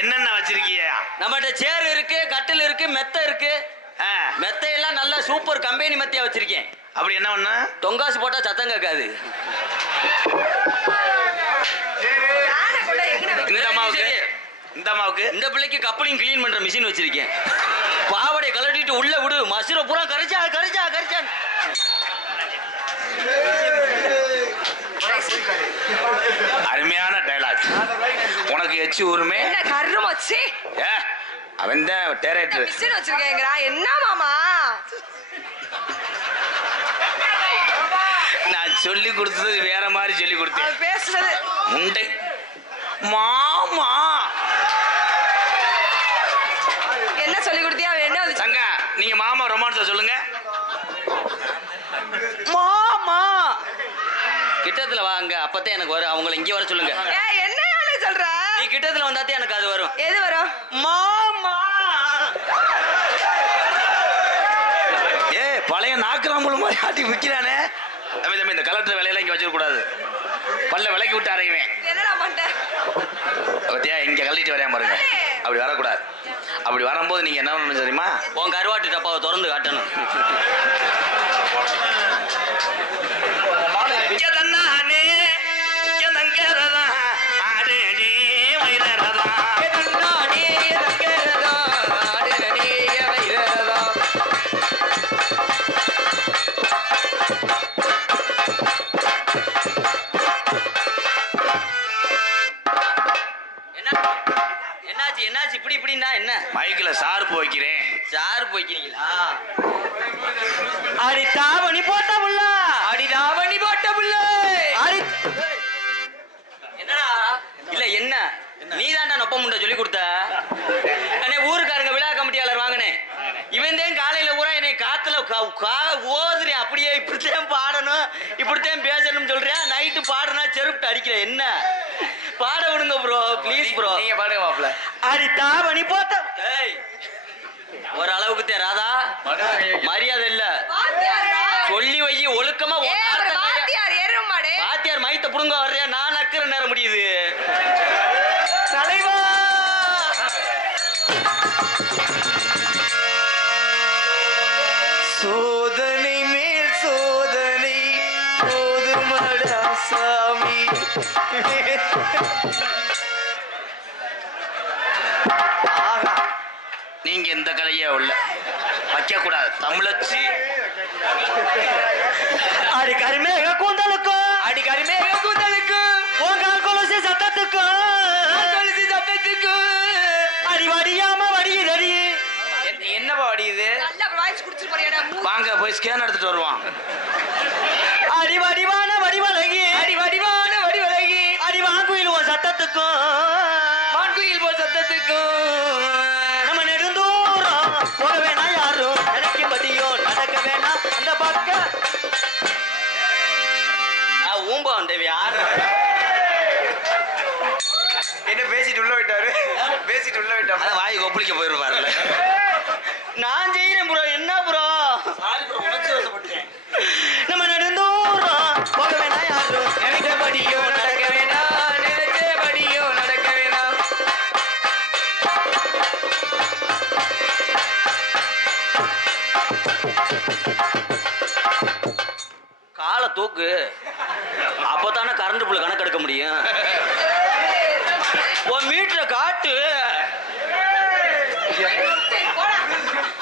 என்னென்ன வச்சிருக்கீங்க? நம்மகிட்ட சேர் இருக்கு, கட்டில் இருக்கு, மெத்த இருக்கு. மெத்தையெல்லாம் நல்ல சூப்பர் கம்பெனி மெத்தையா வச்சிருக்கேன். அப்படி என்ன பண்ண? தொங்காசு போட்டா சத்தம் கேட்காது. இந்த அம்மாவுக்கு இந்த பிள்ளைக்கு கப்பலிங் கிளீன் பண்ற மிஷின் வச்சிருக்கேன். பாவடை கலட்டிட்டு உள்ள விடு, மசுர பூரா கரைச்சா கரைச்சா கரைச்சா. அருமையான டயலாக். உனக்கு எச்சு ஊருமே என்ன கர்மம் வச்சு? அவன் தான் டைரக்டர். மிஷின் வச்சிருக்கேங்கறா. என்ன மாமா? நான் சொல்லி கொடுத்தது வேற மாதிரி சொல்லி கொடுத்தேன். பேசுறது முண்டை மாமா. என்ன சொல்லி கொடுத்தியா? என்ன சங்க நீங்க மாமா ரொமான்ஸ சொல்லுங்க. மாமா கிட்டத்துல வாங்க, அப்பதான் எனக்கு வரும். அவங்களை இங்க வர சொல்லுங்க. என்ன சொல்ற? நீ கிட்டத்துல வந்தாத்தே எனக்கு அது வரும். எது வரும்? மாமா. பழைய நாக்குறாம்புல மாதிரி ஆட்டி விற்கிறானே. தம்பி தம்பி இந்த கலெக்டர் வேலையெல்லாம் இங்க வச்சிட கூடாது. பல்ல விலைக்கு விட்டு அறையுவேன். என்னடா பண்ண? பத்தியா இங்க கழட்டிட்டு வரையா பாருங்க. அப்படி வரக்கூடாது. அப்படி வரும்போது நீங்க என்ன பண்ணணும் தெரியுமா? உன் கருவாட்டு டப்பாவை திறந்து காட்டணும். என்னாச்சு இப்படி இப்படின்னா என்ன? மைக்ல சார்பு வைக்கிறேன். சார்பு வைக்கிறீங்களா? அடி தாவணி போட்ட புள்ள, அடி தாவணி போட்ட புள்ள. அடி என்னடா? இல்ல என்ன நீ தாண்டா நொப்ப முண்டை சொல்லி கொடுத்த. அண்ணே ஊருக்காரங்க விழா கமிட்டியாளர் வாங்கினே. இவன் தான் காலையில ஊரா என்னை காத்துல ஓதுறேன். அப்படியே இப்படித்தான் பாடணும், இப்படித்தான் பேசணும்னு சொல்றேன். நைட்டு பாடுனா செருப்பு அடிக்கிற. என்ன பாட விடுங்க ப்ரோ, ப்ளீஸ் ப்ரோ. நீங்க பாடுங்க மாப்ள. அடி தாவணி போட்ட. ஒரு அளவுக்கு தேராதா மரியாதை இல்ல. சொல்லி வை ஒழுக்கமா. வாத்தியார் மைத்த புடுங்க வர்றியா? நான் நக்கிற நேரம் முடியுது. தலைவா சோதனை மேல் சோதனை போதுமடா சாமி. நீங்க இந்த கலைய உள்ள வைக்க கூடாது. தமிழச்சி அடி கரிமேக கூந்தலுக்கும், அடி கரிமேக கூந்தலுக்கும், உங்க கொலுசு சத்தத்துக்கும், கொலுசு சத்தத்துக்கும் அடி வடியாம வடியுதடி. என்னப்பா வடியுது? வாங்க போய் ஸ்கேன் எடுத்துட்டு வருவான். அடி வடிவான வடிவழகி, அடி வடிவான வடிவழகி, அடி வாங்குயில் உன் சத்தத்துக்கும், வாங்குயில் போல் சத்தத்துக்கும். நம்ம நெடுந்தூரம் போக வேணாம், யாரும் நினைக்கும்படியோ நடக்க வேணாம் அந்த பக்கம். ஊம்பா வந்தேவி யாரு என்ன பேசிட்டு உள்ள விட்டாரு? பேசிட்டு உள்ள விட்டா வாய் கொப்பளிக்க போயிருப்பாருல்ல. நான் செய்யறேன் ப்ரோ. என்ன ப்ரோ? நம்ம நெடுந்தூரம் போக வேணாம், யாரும் நினைச்சபடியோ நடக்க வேணாம், நினைச்சபடியோ நடக்க வேணாம். காலை தூக்கு, அப்பதானே கரண்ட் புள்ள கணக்கு எடுக்க முடியும். உன் மீட்டரை காட்டு.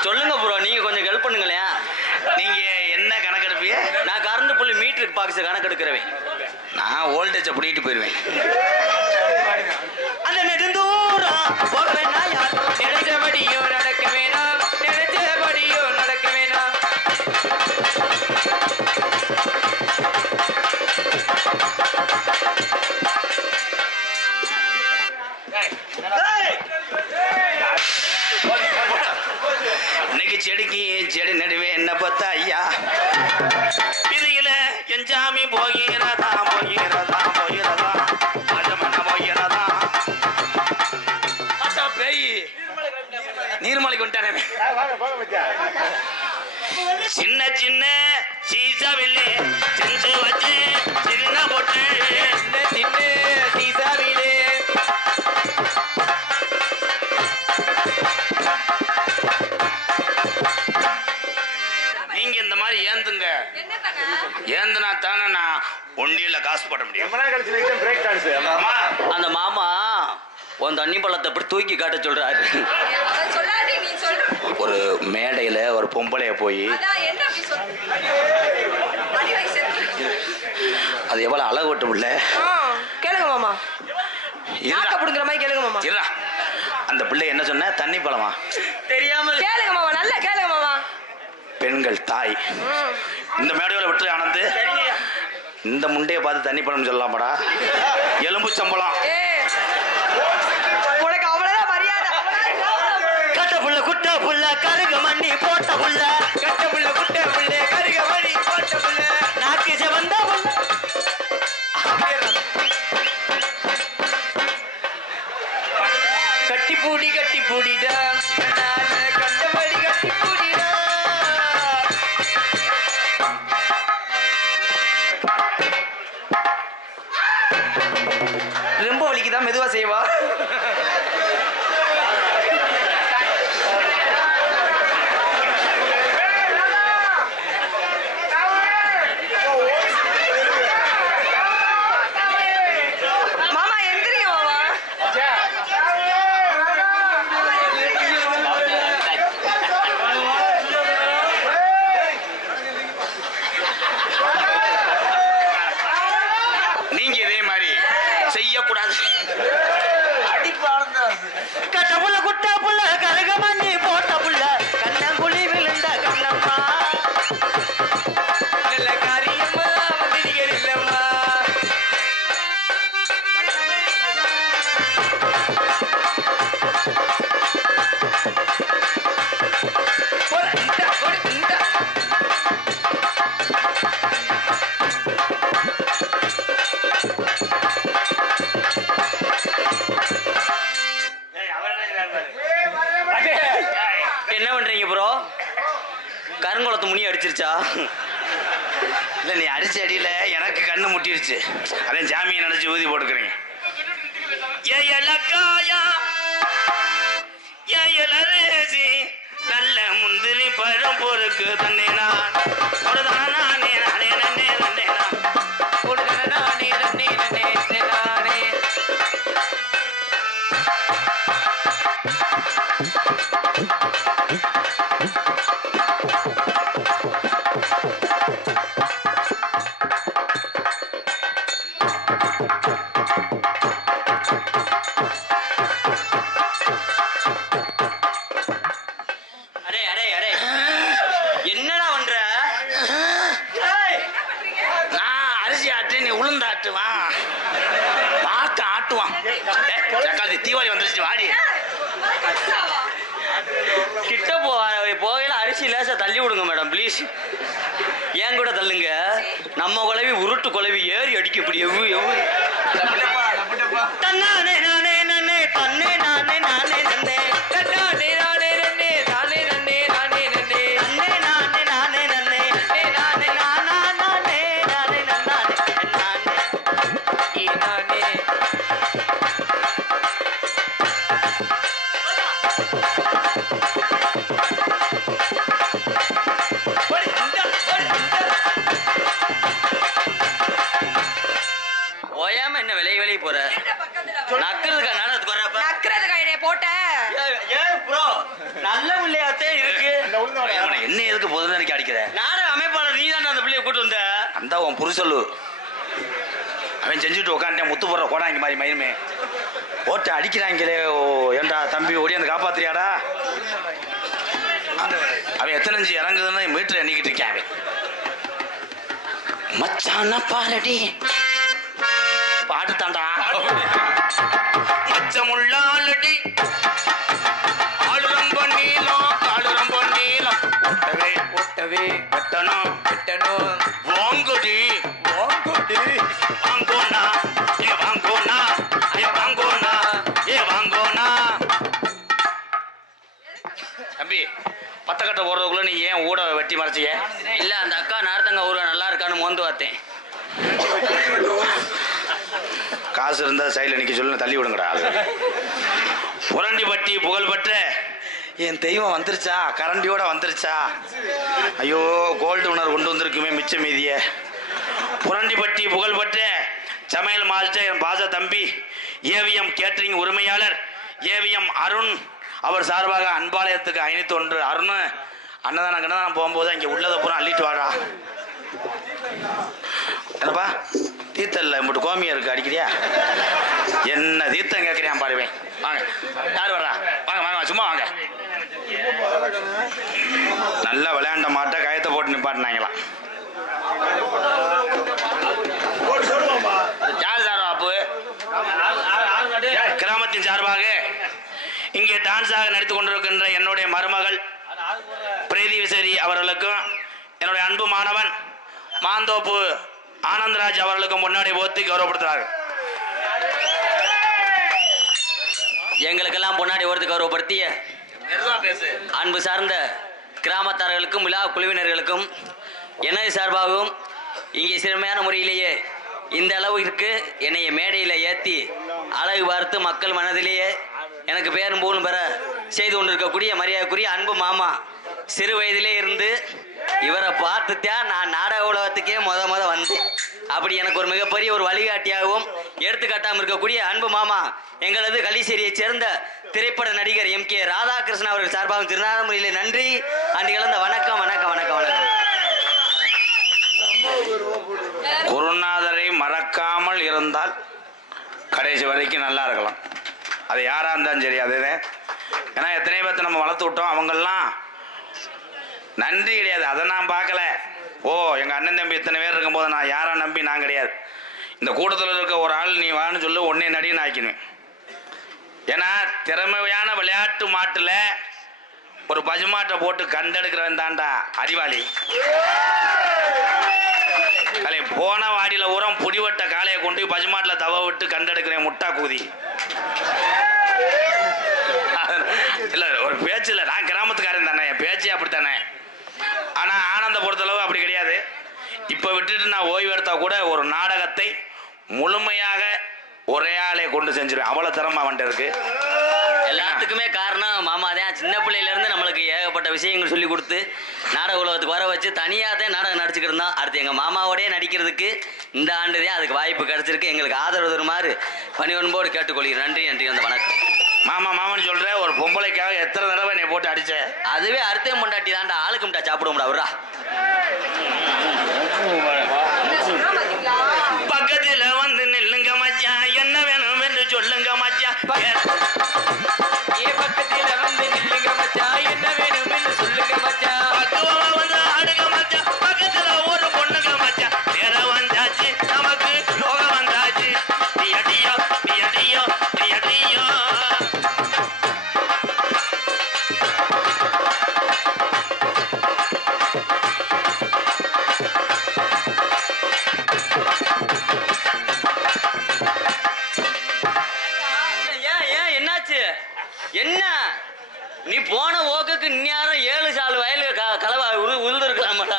சொல்லுங்க ப்ரோ, நீங்க கொஞ்சம் ஹெல்ப் பண்ணுங்களேன். நீங்க என்ன கணக்கு எடுப்பீங்க? நான் கரண்ட் புள்ளி மீட்டருக்கு பாக்ஸ் கணக்கு எடுக்கிறவேன். நான் வோல்டேஜை பிடிக்கிட்டு போயிருவேன். அந்த நெடுந்தூரம் போக வேணாம், யாரும் நினைச்சபடியோ நடக்க வேணாம், நினைச்சபடியோ நடக்க வேணாம். செடிக்கு செடி நடுவே என்ன பார்த்தா ஐயா விதியில எஞ்சாமி போகிறதா போகிறதா போகிறதா மண்ண போகிறதா அட்டா பேய் நீர்மலைக்கு வந்துட்டானே சின்ன சின்ன சீசாவில்லே செஞ்சு வச்சு சின்ன போட்டு சின்ன சீசாவிலே நீங்க இந்த மாதிரி ஏந்துங்க ஏந்துனா தானே நான் ஒண்டியில காசு போட முடியும் அந்த மாமா உன் தண்ணி பழத்தை அப்படி தூக்கி காட்ட சொல்றாரு. சொல்லாடி நீ சொல்லு. ஒரு மேடையில ஒரு பொம்பளைய போய் என்ன அப்படி சொல்லு. அடி வயசு அது எவ்வளவு அழகு விட்டு புள்ள கேளுங்க மாமா. நாக்க புடுங்குற மாதிரி கேளுங்க மாமா. இருடா அந்த பிள்ளை என்ன சொன்ன தண்ணி பழமா தெரியாம கேளுங்க மாமா. நல்லா கேளுங்க மாமா. பெண்கள் தாய் இந்த மேடையோட விட்டு ஆனந்து இந்த முண்டைய பார்த்து தண்ணி பழம் சொல்லலாமாடா எலும்பு சம்பளம் உனக்கு அவ்வளவுதான் மரியாதை. கட்ட புள்ள குட்ட புள்ள கருக மண்ணி போட்ட புள்ள கட்ட புள்ள குட்ட புள்ள கருக மண்ணி போட்ட புள்ள நாக்கு செவந்த புள்ள கட்டி பூடிடா கட்டபடி கட்டி பூடிடா ரொம்ப வலிக்குதான் மெதுவா செய்வா. மாமா எந்திரிங்க மாமா. நீங்க இதே மாதிரி செய்யக்கூடாது. கட்ட புள்ள குட்ட புள்ள கருக மண்ணி போட்ட புள்ள கண்ணங்குழி விழுந்த கண்ணம்மா நல்ல காரியம்மா வந்திருக்கிறது இல்லம்மா. என்ன பண்றீங்க ப்ரோ? கருங்குளத்து முனி அடிச்சிருச்சா? இல்ல நீ அடிச்ச அடியில எனக்கு கண்ணு முட்டிருச்சு அதான் ஜாமியை நினைச்சு ஊதி போட்டுக்கிறீங்க. நல்ல முந்திரி பழம் பொறுக்கு தன்னே நான் என்னடா பண்ற? நான் அரிசி ஆட்டு நீ உளுந்தாட்டுவான் பார்க்க ஆட்டுவான். தீபாவளி வந்துருச்சு வாடி. கிட்ட போகையில அரிசி லேசா தள்ளி விடுங்க மேடம் ப்ளீஸ். ஏன் கூட தள்ளுங்க. நம்ம குழவி உருட்டு குழவி ஏறி அடிக்க இப்படி எவ்வு எவ்வு தன்னானே நானே நானே தன்னே நானே நானே நன்னே தன்னானே நானே நன்னே தானே நன்னே நானே நன்னே நன்னே நானே நானே நன்னே நன்னே நானே நானா நானே நானே நன்னானே நானே ஈ நானே ஓயாம என்ன விலை விலை போற நக்கிறதுக்கா நாடகத்துக்கு வர்றப்ப நக்கிறதுக்கா என்னைய போட்ட. ஏன் ப்ரோ நல்ல பிள்ளையாத்தே இருக்கு. என்ன எதுக்கு பொது நினைக்க அடிக்கிற? நாடக அமைப்பாளர் நீ தானே அந்த பிள்ளைய கூட்டு வந்த. அந்த உன் புருஷல்லு அவன் செஞ்சுட்டு உட்காந்துட்டேன் முத்து போடுற கோடாங்க மாதிரி மயிருமே போட்டு அடிக்கிறாங்களே. ஏண்டா தம்பி ஓடி அந்த காப்பாத்திரியாடா? அவன் எத்தனை இஞ்சி இறங்குதுன்னு மீட்டர் எண்ணிக்கிட்டு இருக்கான் அவன். மச்சான பாரடி பாட்டு தாண்டா மச்சமுள்ளாலடி ஆளு ரொம்ப நீளம் காலு ரொம்ப நீளம் வெட்டணும் வெட்டணும் வாங்குடி வாங்குடி வாங்கோனா ஏ வாங்கோனா ஏ வாங்கோனா ஏ வாங்கோனா. தம்பி பத்தக்கட்டை போடுறதுக்குள்ள நீ ஏன் ஊட வெட்டி மறைச்சிய? இல்ல அந்த அக்கா நார்த்தங்க ஊருக நல்லா இருக்கான்னு மோந்து பார்த்தேன். காசு இருந்தா சைடில் நிற்க சொல்லி தள்ளி விடுங்கடா. புரண்டிப்பட்டி புகழ்பெற்ற என் தெய்வம் வந்துருச்சா, கரண்டியோட வந்துருச்சா. ஐயோ கோல்டு உணர் கொண்டு வந்திருக்குமே மிச்ச மீதிய. புரண்டிப்பட்டி புகழ்பெற்ற சமையல் மாஸ்டர் என் பாச தம்பி ஏவிஎம் கேட்டரிங் உரிமையாளர் ஏவிஎம் அருண் அவர் சார்பாக அன்பாலயத்துக்கு 501 அருண் அன்னதானம் கண்ணதானம் போகும்போது அங்கே உள்ளதை பூரா அள்ளிட்டு வாடா. என்னப்பா தீர்த்தல்ல மட்டும் கோமியா இருக்கு அடிக்கிறியா? என்ன தீர்த்தம் கேட்குறியான் பாருவேன். வாங்க யார் வர்றா? வாங்க வாங்க சும்மா வாங்க. நல்லா விளையாண்ட மாட்டை கயத்தை போட்டு நிப்பாட்டினாங்களாம். யார் சார் அப்பு? கிராமத்தின் சார்பாக இங்கே டான்ஸாக நடித்து கொண்டிருக்கின்ற என்னுடைய மருமகள் பிரீதி விசரி அவர்களுக்கும் என்னுடைய அன்பு மாணவன் மாந்தோப்பு ஆனந்தராஜ் அவர்களுக்கும் முன்னாடி போத்தி கௌரவப்படுத்துறாங்க. எங்களுக்கெல்லாம் முன்னாடி ஒருத்து கௌரவப்படுத்திய அன்பு சார்ந்த கிராமத்தார்களுக்கும் விழா குழுவினர்களுக்கும் எனது சார்பாகவும் இங்கே சிறமையான முறையிலேயே இந்த அளவிற்கு என்னைய மேடையில் ஏற்றி அழகு பார்த்து மக்கள் மனதிலேயே எனக்கு பேரும் புகழும் பெற செய்து கொண்டிருக்கக்கூடிய மரியாதைக்குரிய அன்பு மாமா சிறு வயதிலே இருந்து இவரை பார்த்துத்தான் நான் நாடக உலகத்துக்கே முத வந்தேன். அப்படி எனக்கு ஒரு மிகப்பெரிய ஒரு வழிகாட்டியாகவும் எடுத்துக்காட்டாமல் இருக்கக்கூடிய அன்பு மாமா எங்களது கலிசேரியை சேர்ந்த திரைப்பட நடிகர் MK ராதாகிருஷ்ணன் அவர்கள் சார்பாகவும் திருநாள் முறையிலே நன்றி அன்று கலந்த வணக்கம் வணக்கம் வணக்கம் வணக்கம். குருநாதரை மறக்காமல் இருந்தால் கடைசி வரைக்கும் நல்லா இருக்கலாம். அது யாராக இருந்தாலும் சரி. அதுதான் ஏன்னா எத்தனை பேர்த்த நம்ம வளர்த்து விட்டோம். அவங்கெல்லாம் நன்றி கிடையாது. அதை நான் பார்க்கல. ஓ எங்கள் அண்ணன் தம்பி இத்தனை பேர் இருக்கும்போது நான் யாரை நம்பி நான் கிடையாது. இந்த கூட்டத்தில் இருக்க ஒரு ஆள் நீ வான்னு சொல்லி உடனே நடிகன் ஆக்கினேன். ஏன்னா திறமையான விளையாட்டு மாட்டில் ஒரு பசுமாட்டை போட்டு கண்டெடுக்கிறவன் தான்டா அறிவாளி. கலை போன வாடியில் உரம் புடிவட்ட காளையை கொண்டு பசுமாட்டில் தவ விட்டு கண்டெடுக்கிறேன் முட்டா கூதி. இல்லை ஒரு பேச்சு இல்லை. நான் கிராமத்துக்காரன் தானே, என் பேச்சே அப்படித்தானே. ஆனால் ஆனந்த பொறுத்தளவு அப்படி கிடையாது. இப்போ விட்டுட்டு நான் ஓய்வு எடுத்தா கூட ஒரு நாடகத்தை முழுமையாக ஒரே ஆளே கொண்டு செஞ்சிருவேன். அவ்வளோ திறமை அவன்கிட்ட இருக்கு. எல்லாத்துக்குமே காரணம் மாமா தான். சின்ன பிள்ளையிலேருந்து நம்மளுக்கு ஏகப்பட்ட விஷயங்கள் சொல்லி கொடுத்து நாடக உலகத்துக்கு வர வச்சு தனியாக தான் நாடகம் நடிச்சுக்கிட்டு இருந்தோம். அடுத்து எங்கள் மாமாவோடய நடிக்கிறதுக்கு இந்த ஆண்டு தான் அதுக்கு வாய்ப்பு கிடைச்சிருக்கு. எங்களுக்கு ஆதரவு தருமாறு பணிவன்போடு கேட்டுக்கொள்கிறேன். நன்றி நன்றி. அந்த வணக்கம். மாமா மாமன்னு சொல்கிறேன். ஒரு பொம்பளைக்காக எத்தனை தடவை என்னை போட்டு அடிச்ச? அதுவே அர்த்தம் பொண்டாட்டி தான்டா. ஆளுக்கு முட்டா சாப்பிடுவோம்டா அவரா. பக்கத்தில் வந்து நில்லுங்க மச்சான், என்ன வேணும் என்று சொல்லுங்க மச்சான். பக்கத்தில் வந்து நில்லுங்க மச்சான், என்ன வேணும் என்று சொல்லுங்க மச்சான். பக்குவமா வந்து ஆடுங்க மச்சான், பக்கத்துல ஒரு பொண்ணுங்க மச்சான். நேர வந்தாச்சு நமக்கு யோகம் வந்தாச்சு. நீ அடியோ நீ அடியோ நீ அடியோ. என்ன நீ போன ஓக்குக்கு இந்நேரம் 7 சால் வயலு கலவா உழுதுருக்கலாமாடா.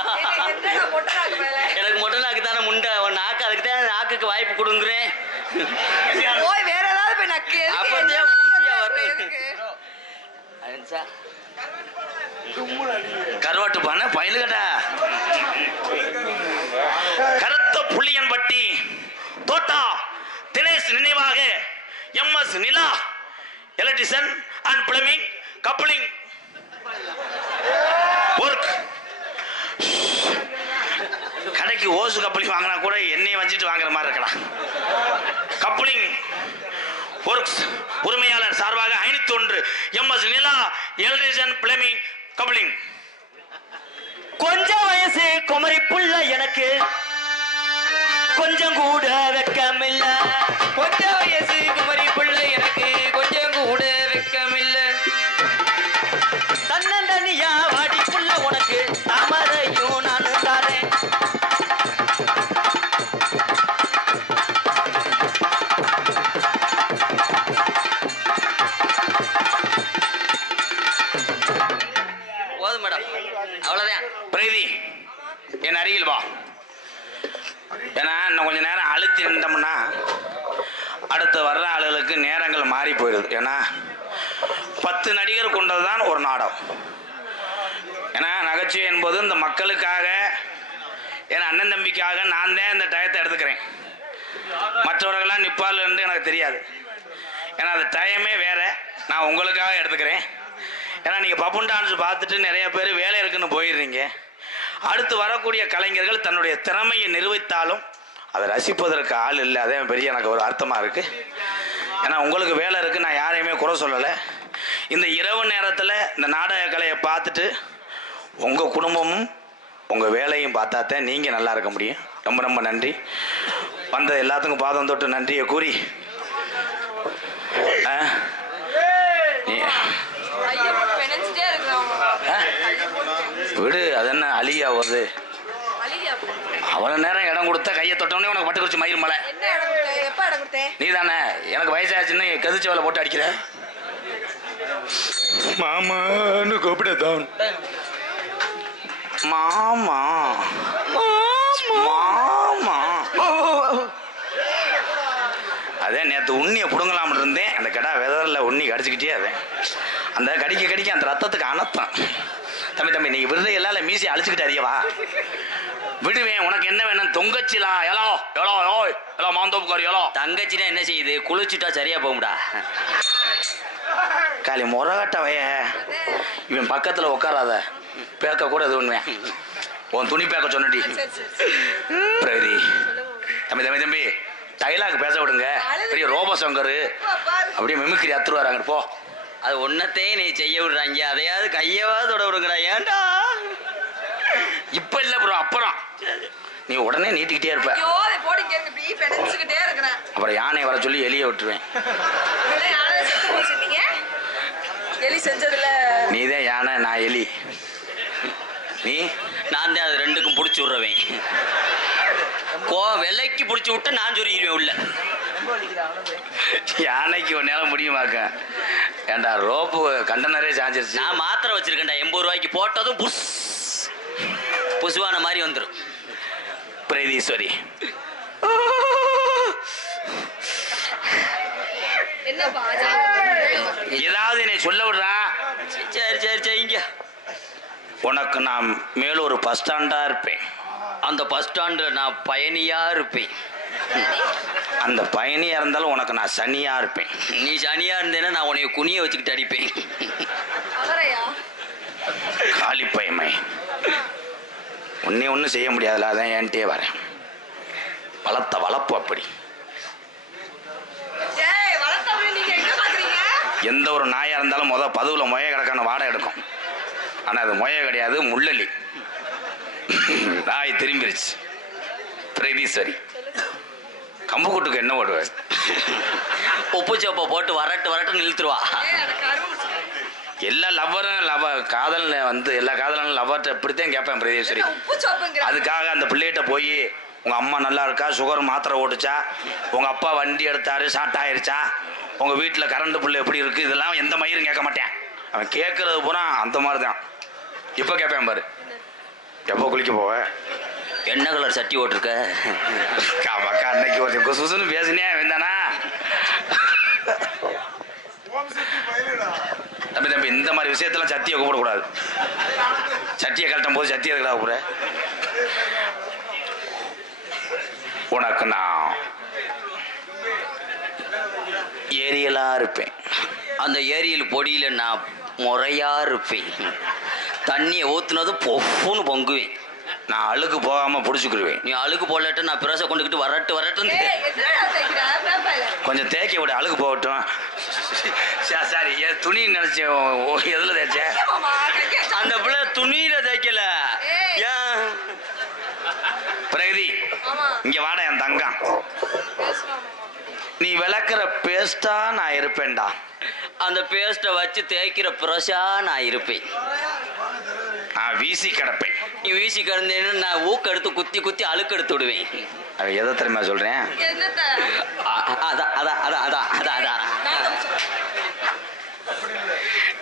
எனக்கு மொட்டை நாக்கு தானே முண்டை. உன் நாக்கு அதுக்கு தான் நாக்குக்கு வாய்ப்பு கொடுங்குறேன். போய் வேற ஏதாவது போய் நக்கு. அப்பதே ஊசியா வரும். கருவாட்டு பானை பயலுகடா. கருத்த புள்ளியன்பட்டி தோட்டா தினேஷ் நினைவாக MS Nila electrician and plumbing coupling work. கடைக்கு ஓசு கப்ளிங் வாங்கினா கூட எண்ணெயை வச்சுட்டு வாங்குற மாதிரி இருக்கலாம். கப்ளிங் ஒர்க்ஸ் உரிமையாளர் சார்பாக 501 MS நிலா எலக்ட்ரிஷியன் பிளம்பிங் கப்ளிங். கொஞ்சம் வயசு குமரி புள்ள எனக்கு கொஞ்சம் கூட வெக்கமில்ல. கொஞ்சம் வயசு குமரி புள்ள எனக்கு கொஞ்சம் கூட வெக்கமில்ல. தன்னந்தனியா வாடி புள்ள உனக்கு தாமரையோ அவ்வளவுதான். பிரீதி என் அருகில் வா. ஏன்னா இன்னும் கொஞ்ச நேரம் அழுத்தி நின்றோம்னா அடுத்து வர்ற ஆளுகளுக்கு நேரங்கள் மாறி போயிடுது. ஏன்னா 10 நடிகர் கொண்டது தான் ஒரு நாடகம். ஏன்னா நகைச்சுவை என்பது இந்த மக்களுக்காக, என் அண்ணன் தம்பிக்காக நான் தான் இந்த டயத்தை எடுத்துக்கிறேன். மற்றவர்கள்லாம் நிற்பார்கள் என்று எனக்கு தெரியாது. ஏன்னா அது டைமே வேறு. நான் உங்களுக்காக எடுத்துக்கிறேன். ஏன்னா நீங்கள் பப்புன் டான்ஸ் பார்த்துட்டு நிறைய பேர் வேலை இருக்குன்னு போயிடுறீங்க. அடுத்து வரக்கூடிய கலைஞர்கள் தன்னுடைய திறமையை நிரூபித்தாலும் அதை ரசிப்பதற்கு ஆள் இல்லை. அதே பெரிய எனக்கு ஒரு அர்த்தமாக இருக்குது. ஏன்னா உங்களுக்கு வேலை இருக்குது, நான் யாரையுமே குறை சொல்லலை. இந்த இரவு நேரத்தில் இந்த நாடக கலையை பார்த்துட்டு உங்கள் குடும்பமும் உங்கள் வேலையும் பார்த்தாத்தான் நீங்கள் நல்லா இருக்க முடியும். ரொம்ப ரொம்ப நன்றி. வந்த எல்லாத்துக்கும் பாதம் தொட்டு நன்றியை கூறி விடு. அது என்ன அழியா வருது? அவ்வளோ நேரம் இடம் கொடுத்தா கையை தொட்டோடனே உனக்கு பட்டு குறிச்சி மயிர் மலை. நீ தானே எனக்கு வயசாச்சுன்னு கதிச்சு வேலை போட்டு அடிக்கிற. மாமான்னு கூப்பிடத்தான். மாமா மாமா. அதே நேற்று உண்ணியை பிடுங்கலாம்னு இருந்தேன். அந்த கடா வெதரில் உண்ணி கடிச்சிக்கிட்டே அதேன். அந்த கடிக்க அந்த ரத்தத்துக்கு அனத்தான். தம்பி நீ விடுற எல்லாம் மீசி அழிச்சுக்கிட்டு அறியவா விடுவேன். உனக்கு என்ன வேணும்? தொங்கச்சிலா எலோ எலோ ஓய் எலோ மாந்தோப்புக்காரி எலோ. தங்கச்சினா என்ன செய்யுது? குளிச்சுட்டா சரியா போகும்டா. காலி முறகட்டவைய இவன் பக்கத்தில் உட்காராத. பேக்க கூட இது உண்மையா உன் துணி பேக்க சொன்னடி. பிரகதி தம்பி டைலாக் பேச விடுங்க. பெரிய ரோபோ சங்கர் அப்படியே மிமிக்ரி அத்துருவாராங்க. போ. அது ஒன்னத்தையும் நீ செய்ய விடுறாங்க. அதையாவது கையவாது தொட விடுங்கடா. ஏன்டா இப்ப இல்ல ப்ரோ, அப்புறம் நீ உடனே நீட்டிக்கிட்டே இருப்ப. அப்புறம் யானை வர சொல்லி எலியை விட்டுருவேன். நீதான் யானை, நான் எலி. நீ நான் தான் அது ரெண்டுக்கும் பிடிச்சி விடுறவேன். வெள்ளைக்கு பிடிச்சி விட்டு நான் சொல்லிடுவேன் உள்ள. யானைக்கு ஒரு நேரம் முடியுமாக்க? ஏண்டா ரோப்பு கண்டனரே சாஞ்சிருச்சு. நான் மாத்திரை வச்சிருக்கேன்டா. 80 ரூபாய்க்கு போட்டதும் புஷ் புசுவான மாதிரி வந்துடும். பிரீதீஸ்வரி ஏதாவது என்னை சொல்ல விடுறா? சரி செய்யுங்க. உனக்கு நான் மேலூர் பஸ் ஸ்டாண்டா இருப்பேன். அந்த பஸ் ஸ்டாண்டில் நான் பயணியா இருப்பேன். அந்த பயணியா இருந்தாலும் உனக்கு நான் சனியா இருப்பேன். நீ சனியா இருந்தேன்னா நான் உன்னைய குனிய வச்சுக்கிட்டு அடிப்பேன். காலி பயமை ஒன்றும் செய்ய முடியாதுல. அதான் என்கிட்டயே வரேன். வளர்ப்பு அப்படி. எந்த ஒரு நாயா இருந்தாலும் பதுவில் மொய கிடக்கான வாடகை எடுக்கும். ஆனால் அது மொய கிடையாது, முள்ளலி. நாய் திரும்பிருச்சு. பிரீதீஸ்வரி கம்புக்கூட்டுக்கு என்ன ஓடுவேன்? உப்பு சோப்பை போட்டு வரட்டு நிறுத்துருவா. எல்லா லவ்வரும் காதல் எல்லா காதலும் லவ்வர்கிட்ட இப்படித்தான் கேட்பேன் பிரீதீஸ்வரி. அதுக்காக அந்த பிள்ளைகிட்ட போய் உங்கள் அம்மா நல்லா இருக்கா, சுகர் மாத்திரை ஓட்டுச்சா, உங்கள் அப்பா வண்டி எடுத்தாரு ஷார்ட் ஆயிடுச்சா, உங்கள் வீட்டில் கரண்ட் பிள்ளை எப்படி இருக்குது, இதெல்லாம் எந்த மயிரும் கேட்க மாட்டேன். அவன் கேட்கறது பூரா அந்த மாதிரி தான். இப்போ கேட்பேன் பாரு, எப்போ குளிக்க போவ, என்ன கலர் சட்டி ஓட்டிருக்க, அக்கா அன்னைக்கு ஒரு குசுன்னு பேசினே வேண்டானா. தம்பி இந்த மாதிரி விஷயத்தெல்லாம் சத்தியை கூப்பிடக்கூடாது. சட்டியை கழட்டும் போது சத்தியை எதுக்கடா கூப்பிட? உனக்கு நான் ஏரியலா இருப்பேன். அந்த ஏரியல் பொடியில நான் முறையா இருப்பேன். தண்ணியை ஊத்துனது பொஃப்னு பொங்குவேன். நான் அழுக்கு போகாம புடிச்சுக்கிடுவேன். நீ அழுக்கு போடலட்டு நான் பிரச கொண்டுக்கிட்டு வரட்டு கொஞ்சம் தேய்க்க விட, அழுக்கு போகட்டும். சாரி, துணி நினைச்சேன். எதுல தேய்ச்ச? அந்த பிள்ளை துணியில தேய்க்கல. பிரகதி இங்க வாட, என் தங்கம். நீ விளக்குற பேஸ்டா நான் இருப்பேன்டா. அந்த பேஸ்ட்டை வச்சு தேய்க்கிற பிரஷா நான் இருப்பேன். நான் வீசி கிடப்பேன். நீ வீசி கிடந்தேன்னு நான் ஊக்கெடுத்து குத்தி குத்தி அழுக்கு எடுத்து விடுவேன். அவன் எதை தெரியுமா சொல்றேன்?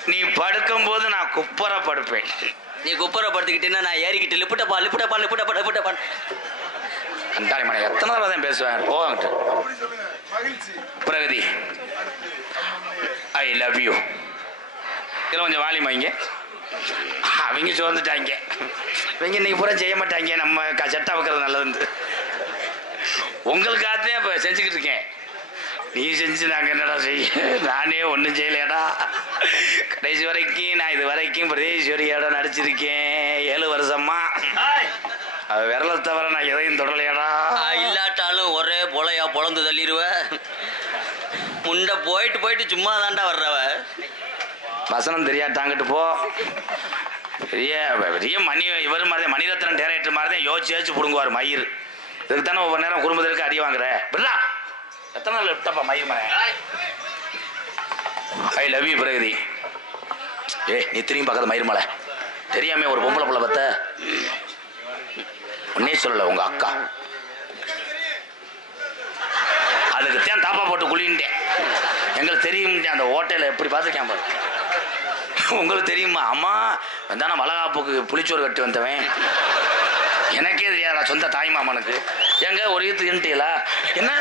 நீ படுக்கும்போது நான் குப்பரை படுப்பேன். நீ குப்பரை படுத்துக்கிட்டேன்னா நான் ஏறிக்கிட்டு லிப்புட்டப்பா அண்டாளி மனை எத்தனை தடவை தான் பேசுவேன். போகட்டு பிரகதி, ஐ லவ் யூ. இதில் கொஞ்சம் வாலியம் வைங்க. அவங்க சோர்ந்துட்டாங்க. இவங்க இன்னைக்கு பூரா செய்ய மாட்டாங்க. நம்ம சட்டை வைக்கிறது நல்லதுன்னு உங்களுக்காகத்தான் இப்போ செஞ்சுக்கிட்டு இருக்கேன். நீ செஞ்சு நாங்கள் என்னடா செய்ய? நானே ஒன்றும் செய்யலையாடா. கடைசி வரைக்கும் நான் இது வரைக்கும் பிரதேஸ்வரியோட நடிச்சிருக்கேன் 7 வருஷமா. அது விரலை தவிர நான் எதையும் தொடலையாடா. இல்லாட்டாலும் ஒரே பொலையா பொழந்து தள்ளிடுவ. முண்டை போயிட்டு சும்மா தாண்டா வர்றவ. வசனம் தெரியாட்டாங்கிட்டு போ. பெரிய பெரிய இவர் மாதிரி தான், மணிரத்னம் டேரக்டர் மாதிரி தான் யோசிச்சு பிடுங்குவார் மயிர். இதுக்கு தானே ஒவ்வொரு நேரம் குடும்பத்திற்கு அடி வாங்குற. பிள்ளா எத்தனை நாள் விட்டப்பா மயிர் மனை. I love you Pragathi. நீ திரும்பி பார்க்காத மயிர் மலை. தெரியாம ஒரு பொம்பளை பிள்ளை பத்த உன்னே சொல்லல உங்க அக்கா. அதுக்கு தான் தாப்பா போட்டு குளின்ட்டேன். எங்களுக்கு தெரியும் அந்த ஹோட்டலில் எப்படி பார்த்துருக்கேன் பாரு. உங்களுக்கு தெரியுமா? அம்மா வந்தானா வளகாப்புக்கு புளிச்சோறு கட்டி வந்தவன். எனக்கே தெரியாதா சொந்த தாய் மாமனுக்கு. எங்க ஒரு ஈத்து என்ன